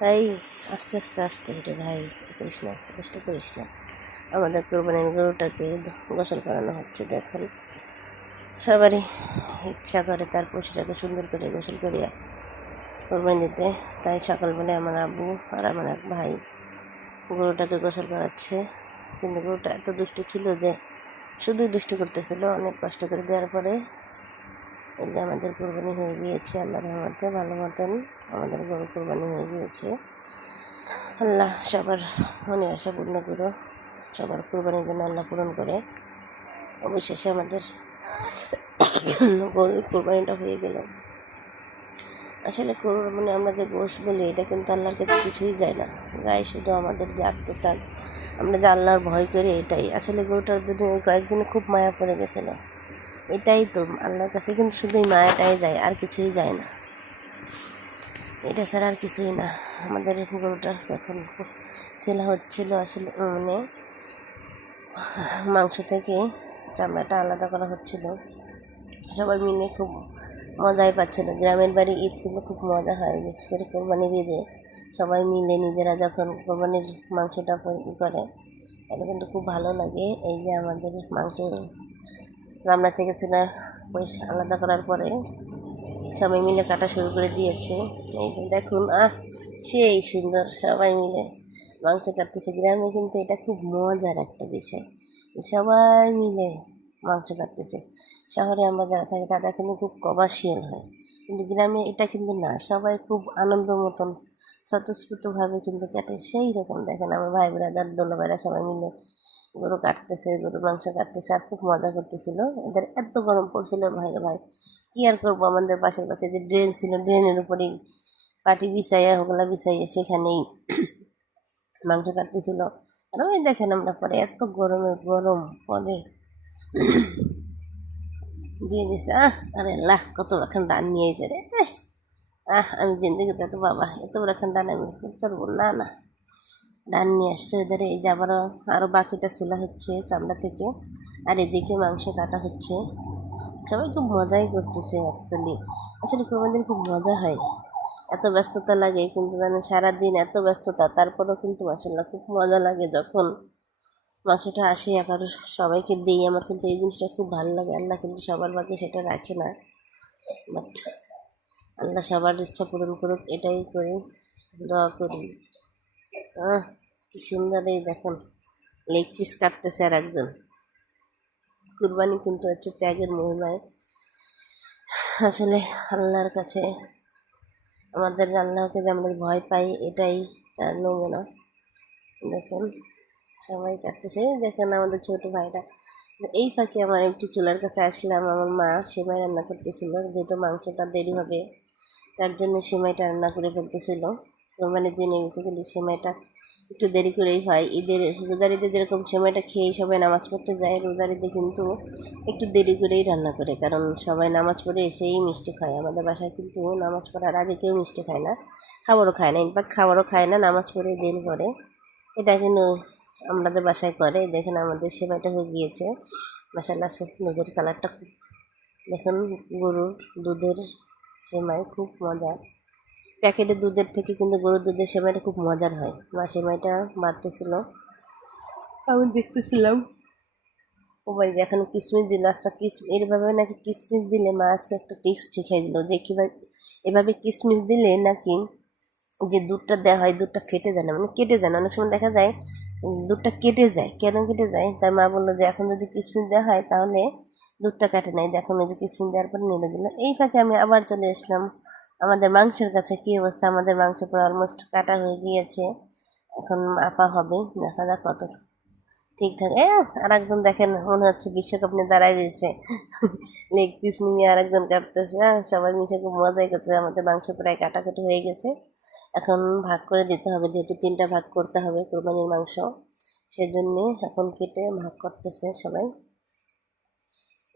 ভাই, আস্তে আস্তে আস্তে হেঁটে ভাই, করিস না, চেষ্টা করিস না। আমাদের কোরবানির গরুটাকে গোসল করানো হচ্ছে, দেখুন। সবারই ইচ্ছা করে তার পশুটাকে সুন্দর করে গোসল করিয়া কোরবানি দিতে। তাই সকালবেলায় আমার আব্বু আর আমার এক ভাই গরুটাকে গোসল করাচ্ছে। কিন্তু গরুটা এত দুষ্টু ছিল যে শুধুই দুষ্ট করতেছিল, অনেক কষ্ট করে দেওয়ার পরে এই যে আমাদের কোরবানি হয়ে গিয়েছে আল্লাহ রহমতে ভালো মতন আমাদের গরু কোরবানি হয়ে গিয়েছে। আল্লাহ সবার মনে আশা পূর্ণ করো, সবার কোরবানির জন্য আল্লাহ পূরণ করে। অবশেষে আমাদের গরুর কোরবানিটা হয়ে গেল। আসলে কোরবানি আমরা যে গোশ বলি, এটা কিন্তু আল্লাহর কাছে কিছুই যায় না। যায় শুধু আমাদের যে আত্মত্যাগ। আমরা যে আল্লাহর ভয় করি এটাই। আসলে গরুটার জন্য কয়েকদিনে খুব মায়া পড়ে গেছিল। এটাই তো, আল্লাহর কাছে কিন্তু শুধু এই মায়াটাই যায়, আর কিছুই যায় না। এটা ছাড়া আর কিছুই না। আমাদের গরুটা এখন ছেলা হচ্ছিল আসলে মানে মাংস থেকে চামড়াটা আলাদা করা হচ্ছিল। সবাই মিলে খুব মজাই পাচ্ছিল। গ্রামের বাড়ি ঈদ কিন্তু খুব মজা হয়, বিশেষ করে কোরবানির ঈদে। সবাই মিলে নিজেরা যখন কোরবানির মাংসটা করে এটা কিন্তু খুব ভালো লাগে। এই যে আমাদের মাংস রান্না থেকে ছিল পয়সা আলাদা করার পরে সবাই মিলে কাটা শুরু করে দিয়েছে। এই তো দেখুন আহ সেই সুন্দর সবাই মিলে মাংস কাটতেছে গ্রামে কিন্তু এটা খুব মজার একটা বিষয়। সবাই মিলে মাংস কাটতেছে। শহরে আমরা যারা থাকি তাদের কিন্তু খুব কমার্শিয়াল হয়। কিন্তু গ্রামে এটা কিন্তু না সবাই খুব আনন্দ মতন স্বতঃস্ফূর্তভাবে কিন্তু কাটে। সেই রকম দেখেন আমার ভাই ব্রাদার দোলাভাইরা সবাই মিলে গরু কাটতেছে গরু মাংস কাটতেছে আর খুব মজা করতেছিল। এদের এত গরম পড়ছিল, ভাই ভাই। কী আর করব? আমাদের পাশের পাশে যে ড্রেন ছিল, ড্রেনের উপরেই পাটি বিছাইয়া ওগুলা বিছাইয়া সেখানেই মাংস কাটতেছিল। আর ওই দেখেন আমরা পরে এত গরমে গরম পরে দিয়ে দিছে। আহ, আরে লাহ কত এখন দান নিয়েছে রে। আহ আমি জিন্দগিতে তো বাবা, এত বড় এখন দান আমি করতে পারব না না। ডান নিয়ে আসলে ওদের এই যে আবারও আরও বাকিটা ছেলা হচ্ছে চামড়া থেকে। আর এদিকে মাংস কাটা হচ্ছে। সবাই খুব মজাই করতেছে অ্যাকচুয়ালি আসলে কোনোদিন খুব মজা হয়। এত ব্যস্ততা লাগে কিন্তু মানে সারাদিন এত ব্যস্ততা, তারপরেও কিন্তু মাসাল্লাহ খুব মজা লাগে যখন মাংসটা আসে আবার সবাইকে দিই। আমার কিন্তু এই জিনিসটা খুব ভালো লাগে। আল্লাহ কিন্তু সবার ভাগ্যে সেটা রাখে না। বাট আল্লাহ সবার ইচ্ছা পূরণ করুক, এটাই করি। দোয়া করি। আহ। কি সুন্দর এই দেখুন, লেগ পিস কাটতেছে আর একজন কুরবানি কিন্তু হচ্ছে ত্যাগের মহিমায়। আসলে আল্লাহর কাছে আমাদের আল্লাহকে যে আমরা ভয় পাই, এটাই তার নমুনা। দেখুন, সবাই কাটতেছে। দেখেন আমাদের ছোট ভাইটা। এই ফাঁকে আমার একটি চুলার কাছে আসলাম। আমার মা সেমাই রান্না করতেছিল, যেহেতু মাংসটা দেরি হবে, তার জন্য সেমাইটা রান্না করে ফেলতেছিল। কোরবানির দিনে বেসিক্যালি সেমাইটা একটু দেরি করেই হয়। ঈদের, রোজার ঈদে যেরকম সেমাইটা খেয়েই সবাই নামাজ পড়তে যায়, রোজার ঈদে কিন্তু একটু দেরি করেই রান্না করে, কারণ সবাই নামাজ পড়ে এসেই মিষ্টি খায়। আমাদের বাসায় কিন্তু নামাজ পড়ার আগে কেউ মিষ্টি খায় না, খাবারও খায় না ইনফ্যাক্ট খাবারও খায় না, নামাজ পড়ে দিন করে। এটা কিন্তু আমাদের বাসায় করে, দেখেন আমাদের সেমাইটা হয়ে গিয়েছে। মাসাল্লাহ দুধের কালারটা খুব দেখুন, গরুর দুধের সেমাই খুব মজা। প্যাকেটের দুধের থেকে কিন্তু গরুর দুধের সেমাইটা খুব মজার হয়। মা সেমাইটা বাড়তেছিল আমি দেখতেছিলাম। ও ভাই এখন কিসমিস দিল? আচ্ছা কিস এরভাবে নাকি কিসমিস দিলে মা আজকে একটা টিক্স শিখাই দিল যে কীভাবে এভাবে কিসমিস দিলে নাকি যে দুধটা দেওয়া হয় দুধটা ফেটে যায় না মানে কেটে যায় না। অনেক সময় দেখা যায় দুধটা কেটে যায়। কেন কেটে যায়? তাই মা বলল যে এখন যদি কিসমিস দেওয়া হয় তাহলে দুধটা কাটে নাই। দেখুন ওই যে কিসমিস দেওয়ার পর নেড়ে দিল। এই ফাঁকে আমি আবার চলে আসলাম আমাদের মাংসের কাছে কী অবস্থা? আমাদের মাংস পুরো অলমোস্ট কাটা হয়ে গিয়েছে। এখন আপা হবে, দেখা যাক কত ঠিকঠাক। এ আর একজন দেখেন, মনে হচ্ছে বিশ্বকাপ নিয়ে দাঁড়াই রয়েছে। লেগ পিস নিয়ে আর একজন কাটতেছে সবাই মিশে খুব মজাই করছে। আমাদের মাংস প্রায় কাটাকাটি হয়ে গেছে। এখন ভাগ করে দিতে হবে, যেহেতু তিনটা ভাগ করতে হবে কোরবানির মাংস। সেজন্যে এখন কেটে ভাগ করতেছে সবাই।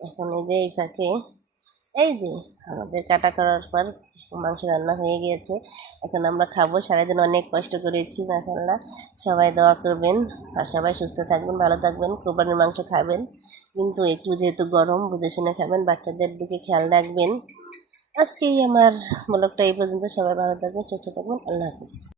এখন এই যে এই ফাঁকে এই যে, আমাদের কাটা করার পর মাংস রান্না হয়ে গিয়েছে। এখন আমরা খাব। সারাদিন অনেক কষ্ট করেছি মাসাল্লাহ সবাই দোয়া করবেন আর সবাই সুস্থ থাকবেন, ভালো থাকবেন, কোরবানির মাংস খাবেন। কিন্তু একটু যেহেতু গরম, বুঝে শুনে খাবেন, বাচ্চাদের দিকে খেয়াল রাখবেন। আজকেই আমার ব্লগটা এই পর্যন্ত। সবাই ভালো থাকবেন, সুস্থ থাকবেন। আল্লাহ হাফিজ।